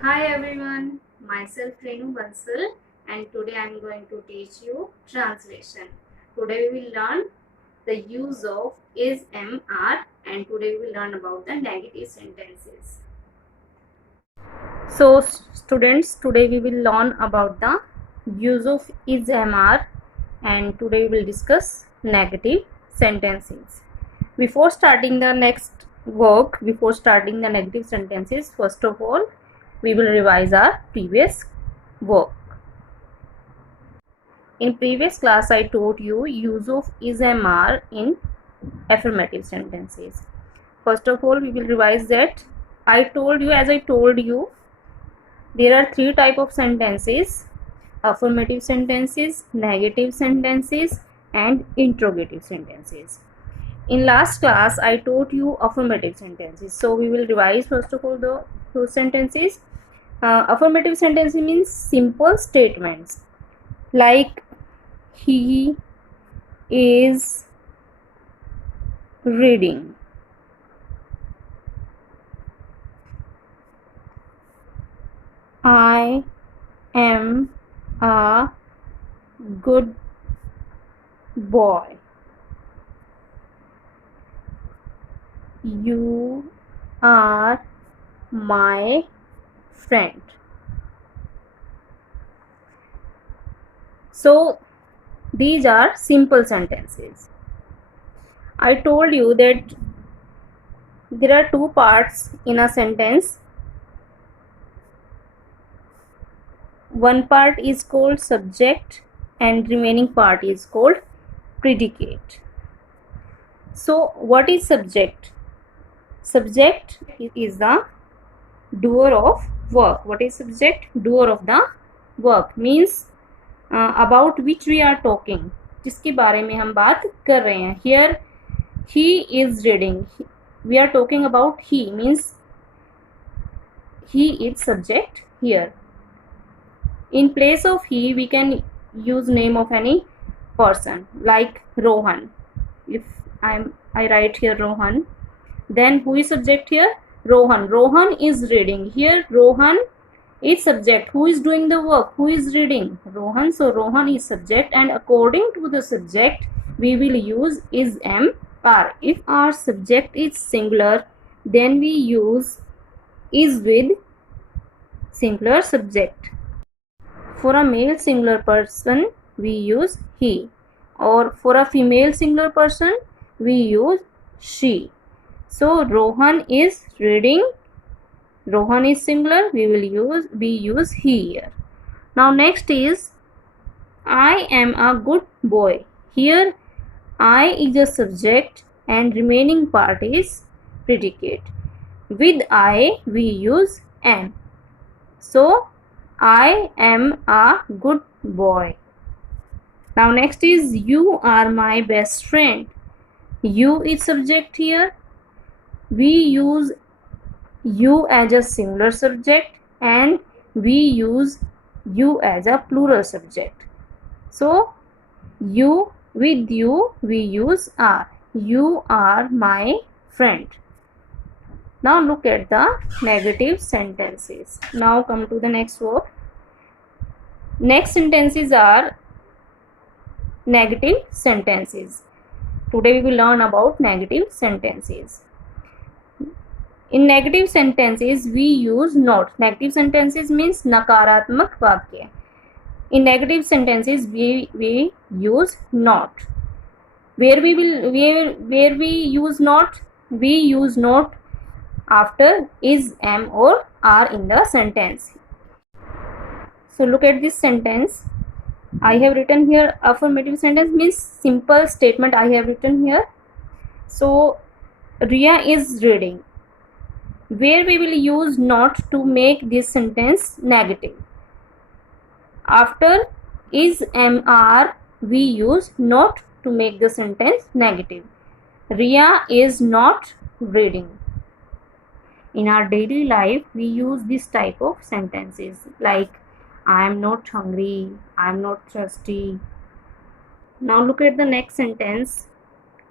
Hi everyone, myself Renu Bansal and today I am going to teach you translation. Today we will learn the use of is MR and today we will learn about the negative sentences. So students, today we will learn about the use of is MR and today we will discuss negative sentences. Before starting the negative sentences, first of all, we will revise our previous work. In previous class, I taught you use of is MR in affirmative sentences. First of all, we will revise that. As I told you, there are three type of sentences: affirmative sentences, negative sentences, and interrogative sentences. In last class, I taught you affirmative sentences. So we will revise first of all those sentences. Affirmative sentence means simple statements like he is reading. I am a good boy. You are my friend. So these are simple sentences. I told you that there are two parts in a sentence. One part is called subject and remaining part is called predicate. So what is subject? Subject is the doer of work. What is subject? Doer of the work means about which we are talking, जिसके बारे में हम बात कर रहे हैं. Here he is reading. We are talking about he means he is subject here. In place of he, we can use name of any person like Rohan. If I write here Rohan, then who is subject here? Rohan. Rohan is reading. Here Rohan is subject. Who is doing the work? Who is reading? Rohan. So Rohan is subject, and according to the subject, we will use is MR. If our subject is singular, then we use is with singular subject. For a male singular person, we use he, or for a female singular person, we use she. So Rohan is reading. Rohan is singular. We use he here. Now next is I am a good boy. Here I is a subject and remaining part is predicate. With I we use am. So I am a good boy. Now next is you are my best friend. You is subject here. We use you as a singular subject and we use you as a plural subject. So you, with you we use are. You are my friend. Now look at the negative sentences. Now come to the next word. Next sentences are negative sentences. Today we will learn about negative sentences. In negative sentences we use not. Negative sentences means nakaratmak vakya. In negative sentences we use not. Where we use not? We use not after is, am or are in the sentence. So look at this sentence. I have written here affirmative sentence means simple statement I have written here. So Ria is reading. Where we will use not to make this sentence negative. After is, am, are we use not to make the sentence negative. Ria is not reading. In our daily life, we use this type of sentences like I am not hungry, I am not thirsty. Now look at the next sentence.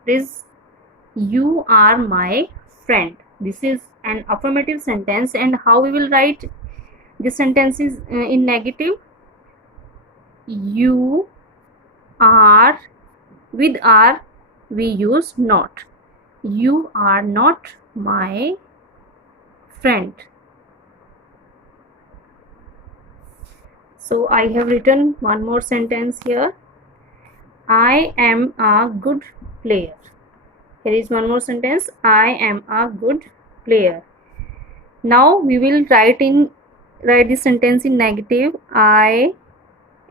This you are my friend. This is an affirmative sentence, and how we will write This sentence is in negative. You are, with are we use not. You are not my friend. So I have written one more sentence here. I am a good player. Here is one more sentence. I am a good player. Now we will write this sentence in negative. I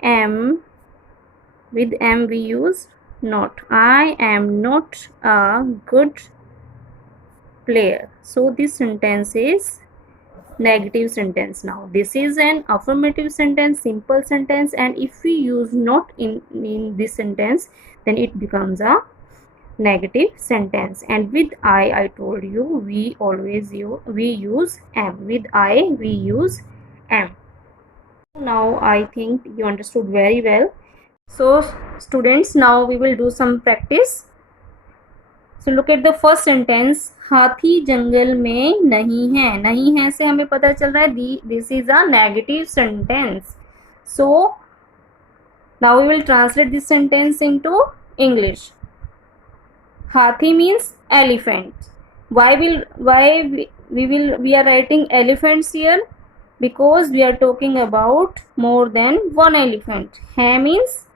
am, with am we use not. I am not a good player. So this sentence is negative sentence. Now this is an affirmative sentence, simple sentence, and if we use not in this sentence, then it becomes a negative sentence. And with I told you we always use am. With I we use am. Now I think you understood very well. So students, now we will do some practice. So look at the first sentence. हाथी जंगल में नहीं है. नहीं है से हमें पता चल रहा है this is a negative sentence. So now we will translate this sentence into English. Hathi means elephant. Why we are writing elephants here? Because we are talking about more than one elephant. Hai means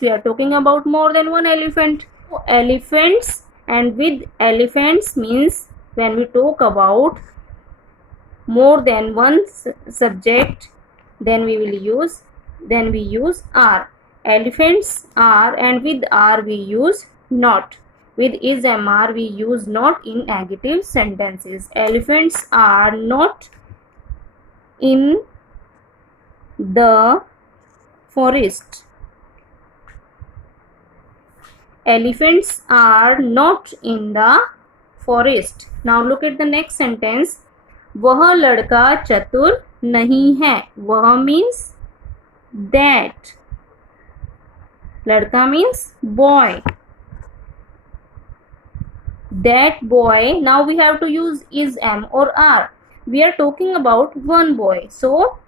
we are talking about more than one elephant. So, elephants, and with elephants means when we talk about more than one subject, then we use are. Elephants are, and with are we use not. With is are we use not in negative sentences. Elephants are not in the forest. Elephants are not in the forest. Now look at the next sentence. वह लड़का चतुर नहीं है. वह means that. लड़का means boy. That boy. Now we have to use is, am or are. We are talking about one boy. So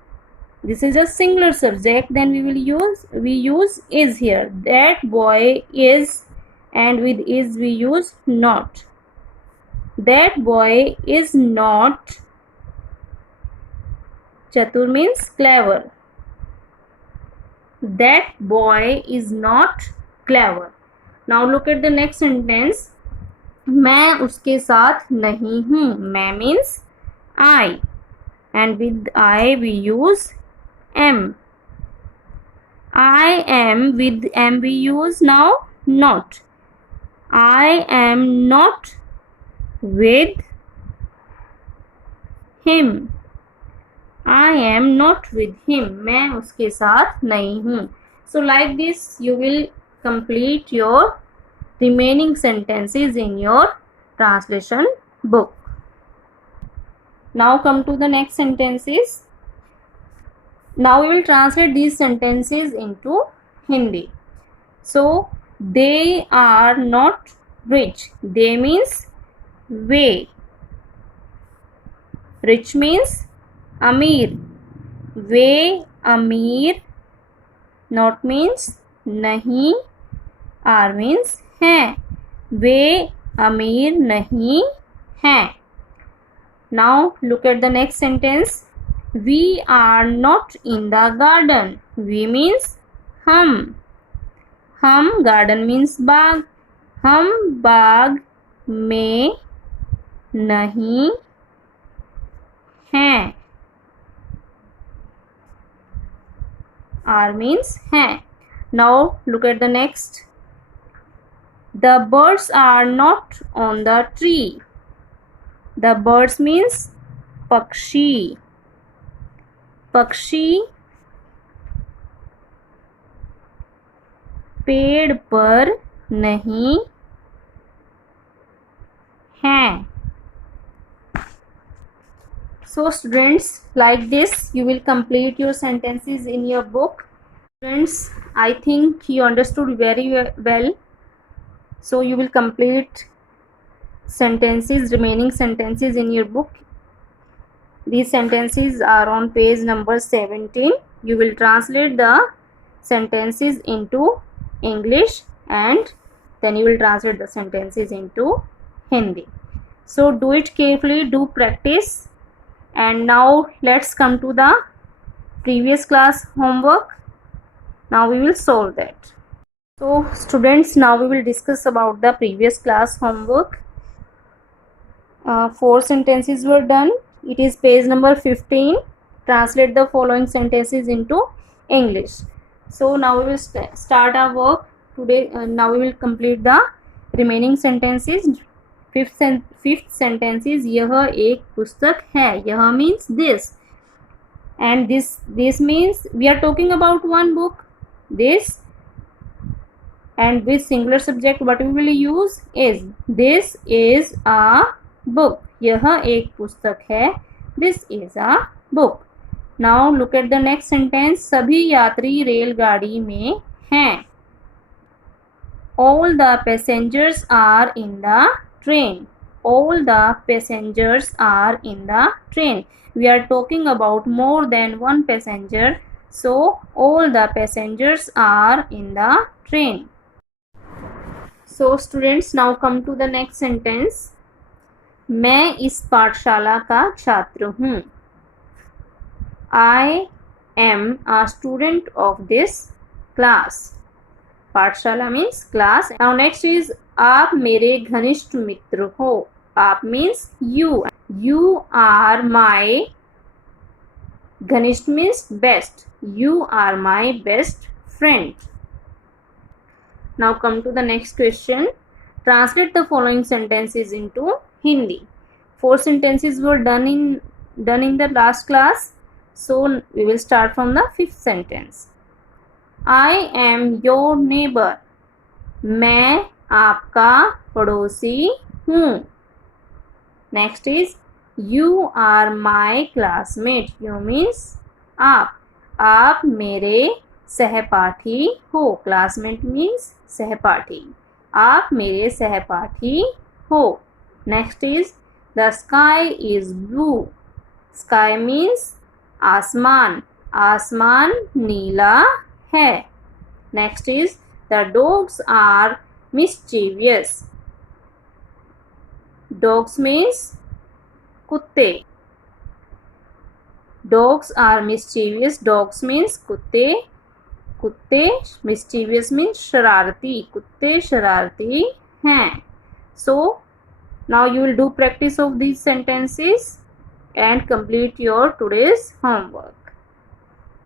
this is a singular subject. Then we use is here. That boy is, and with is we use not. That boy is not. Chatur means clever. That boy is not clever. Now look at the next sentence. मैं उसके साथ नहीं हूँ. मैं means I, and with I we use am. I am, with am we use now not. I am not with him. I am not with him. मैं उसके साथ नहीं हूँ. So like this you will complete your remaining sentences in your translation book. Now come to the next sentences. Now we will translate these sentences into Hindi. So they are not rich. They means way. Rich means अमीर. वे अमीर. Not means नहीं. are means हैं. वे अमीर नहीं हैं. Now look at the next sentence. We are not in the garden. We means हम. हम, garden means बाग. हम बाग में नहीं हैं. are means हैं. Now look at the next. The birds are not on the tree. The birds means पक्षी. पक्षी पेड़ पर नहीं हैं. So students, like this you will complete your sentences in your book. Friends, I think you understood very well. So you will complete sentences, remaining sentences in your book. These sentences are on page number 17. You will translate the sentences into English and then you will translate the sentences into Hindi. So do it carefully, do practice. And now let's come to the previous class homework. Now we will solve that. So students, now we will discuss about the previous class homework. 4 sentences were done. It is page number 15. Translate the following sentences into English. So now we will start our work today. Now we will complete the remaining sentences. Fifth sentence is यह एक पुस्तक है. यह means this, and this means we are talking about one book. This, and with singular subject what we will use is this is a book. यह एक पुस्तक है. This is a book. Now look at the next sentence. सभी यात्री रेलगाड़ी में हैं. All the passengers are in the train. All the passengers are in the train. We are talking about more than one passenger. So all the passengers are in the train. So students, now come to the next sentence. मैं इस पाठशाला का छात्र हूँ. I am a student of this class. पाठशाला means class. Now next is आप मेरे घनिष्ठ मित्र हो. आप means you. You are my, घनिष्ठ means best. You are my best friend. Now come to the next question. Translate the following sentences into Hindi. 4 sentences were done in the last class. So we will start from the 5th sentence. I am your neighbor. मैं आपका पड़ोसी हूँ. Next is you are my classmate. You means आप मेरे सहपाठी हो. Classmate means सहपाठी. आप मेरे सहपाठी हो. Next is the sky is blue. Sky means आसमान. आसमान नीला है. Next is the dogs are mischievous. Dogs means कुत्ते. Dogs are mischievous. Dogs means कुत्ते. कुत्ते mischievous means शरारती. कुत्ते शरारती हैं. So now you will do practice of these sentences and complete your today's homework.